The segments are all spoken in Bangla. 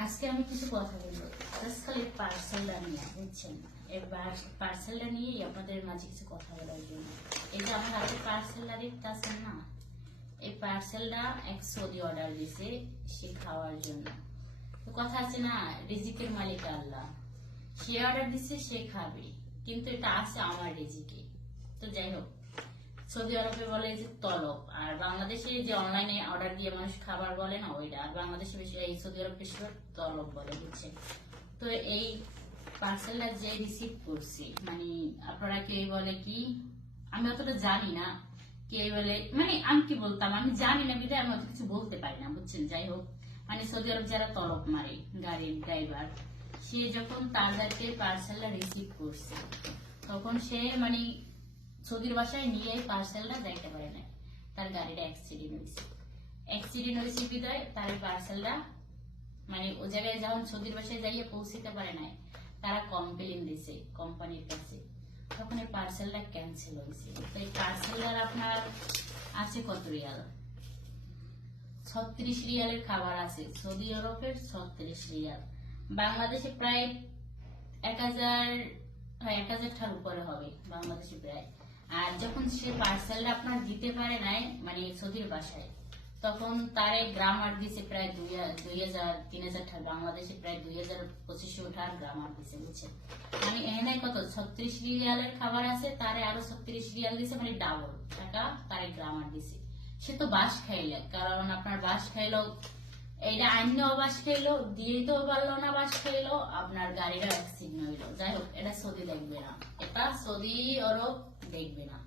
আজকে আমি কিছু কথা বলব। খালি পার্সেলটা নিয়ে, বুঝছেন? এবার পার্সেলটা নিয়েই আপনাদের মাঝে কিছু কথা বলার জন্য। এই যে আমার হাতে পার্সেলটা দেখতে আছেন না? এই পার্সেলটা এক সৌদি অর্ডার দিছে সে খাওয়ার জন্য। তো কথা আছে না, রিজিকের মালিক আল্লাহ। সে অর্ডার দিছে সে খাবে। কিন্তু এটা আছে আমার রিজিকে। তো যাই হোক সৌদি আরবে বলে যে তলব। আর বাংলাদেশে যে অনলাইনে অর্ডার দিয়ে মানুষ খাবার বলে না, ওইটা। আর বাংলাদেশে বেশি, এই সৌদি আরব বেশি তলব বলে বুঝছেন তো এই পার্সেলটা যে রিসিভ করছি মানে আপনারা কে বলে কি, আমি অতটা জানি না কে বলে মানে আমি কি বলতাম, আমি জানি না বিধায়, আমি অত কিছু বলতে পারি না, বুঝছেন? যাই হোক মানে সৌদি আরব যারা তলব মারে গাড়ির ড্রাইভার সে যখন তাদেরকে পার্সেলটা রিসিভ করছে, তখন সে মানে সৌদির বাসায় নিয়ে পার্সেলটা যাইতে পারে না তার গাড়িটা অ্যাক্সিডেন্ট হয়েছে অ্যাক্সিডেন্ট হয়েছে বিদায় তার পার্সেলটা মানে ও জায়গায় যখন সৌদির বাসায় যাইয়ে পৌঁছিতে পারে নাই তারা কমপ্লেন দিছে কোম্পানির কাছে। তখন এই পার্সেলটা ক্যান্সেল হয়েছে তো এই পার্সেলটার আপনার আছে কত রিয়াল? ছত্রিশ রিয়ালের খাবার আছে। সৌদি আরবের ছত্রিশ রিয়াল। বাংলাদেশে প্রায় এক হাজার হ্যাঁ, এক হাজার টাকার উপরে হবে। বাংলাদেশে প্রায়। আর যখন সে পার্সেলটা আপনার দিতে পারে নাই মানে সৌদির বাসায়, তখন তারে গ্রামার দিছে প্রায় দুই দুই হাজার, তিন হাজার বাংলাদেশে প্রায় দুই হাজার পঁচিশশো টাকার গ্রামার দিছে, বুঝছেন? মানে এখানে কত? ছত্রিশ রিয়ালের খাবার আছে, তারে আরও ছত্রিশ রিয়াল দিছে মানে ডাবল টাকা তারে গ্রামার দিছে। সে তো বাস খাইলে, কারণ আপনার বাস খাইলো, এইটা আইনও বাস খাইলো দিয়েই তো পারল না বাস খাইলো, আপনার গাড়িটা অ্যাক্সিডেন্ট হইল। যাই হোক, এটা সৌদি দেখবে না। এটা সৌদি আরব দেখবে না।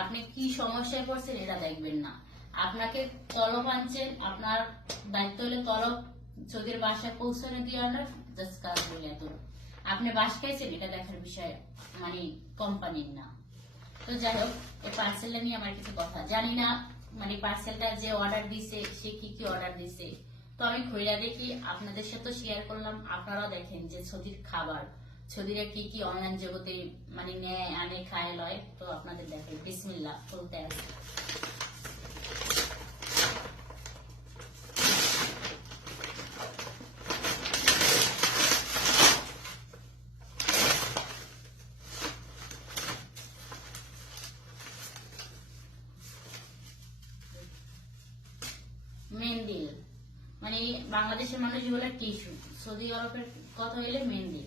আপনি কি সমস্যায় পড়ছেন এটা দেখবেন না। আপনাকে তলব আনছেন, আপনার দায়িত্ব হলে তলব। সৌদির বাসায় পৌঁছানো দিয়ে আনার জাস্ট কাজ বলে এত। আপনি বাস খাইছেন এটা দেখার বিষয় মানে কোম্পানির না। তো যাই হোক, এই পার্সেলটা নিয়ে আমার কিছু কথা। জানি না মানে পার্সেলটা যে অর্ডার দিছে, সে কি কি অর্ডার দিছে। তো আমি খইরা দেখি, আপনাদের সাথে শেয়ার করলাম। আপনারাও দেখেন যে ছদির খাবার ছদিরা কি কি অনলাইন জগতে মানে নেয়, আনে, খায়, লয়, তো আপনাদের দেখেন বিসমিল্লা বলতে আছে মেন্দিল মানে বাংলাদেশের মানুষ বলে টিস্যু সৌদি আরবের কথা হইলে মেন্দিল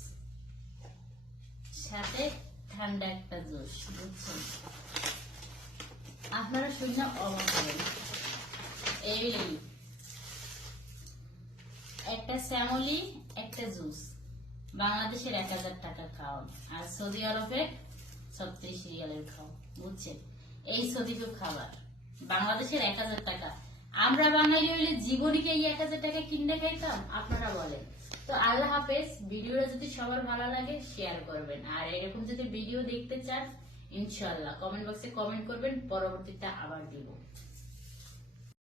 সাথে ঠান্ডা একটা জুস, বুঝছেন? আপনারা শুনে অবাক হবেন। এই একটা শ্যামলি, একটা জুস। বাংলাদেশের এক হাজার টাকা খাওয়ান আর সৌদি আরবের ছত্রিশ রিয়ালের খাওয়া, বুঝছেন? এই সৌদিকে খাবার। বাংলাদেশের এক হাজার টাকা। আমরা বাঙালি হইলে জীবনীকে এই এক হাজার টাকা কিনে খাইতাম? আপনারা বলেন। তো আল্লাহ হাফেজ, ভিডিওটা যদি সবার ভালো লাগে শেয়ার করবেন। আর এরকম যদি ভিডিও দেখতে চান ইনশাল্লাহ কমেন্ট বক্সে কমেন্ট করবেন, পরবর্তীতে আবার দিব।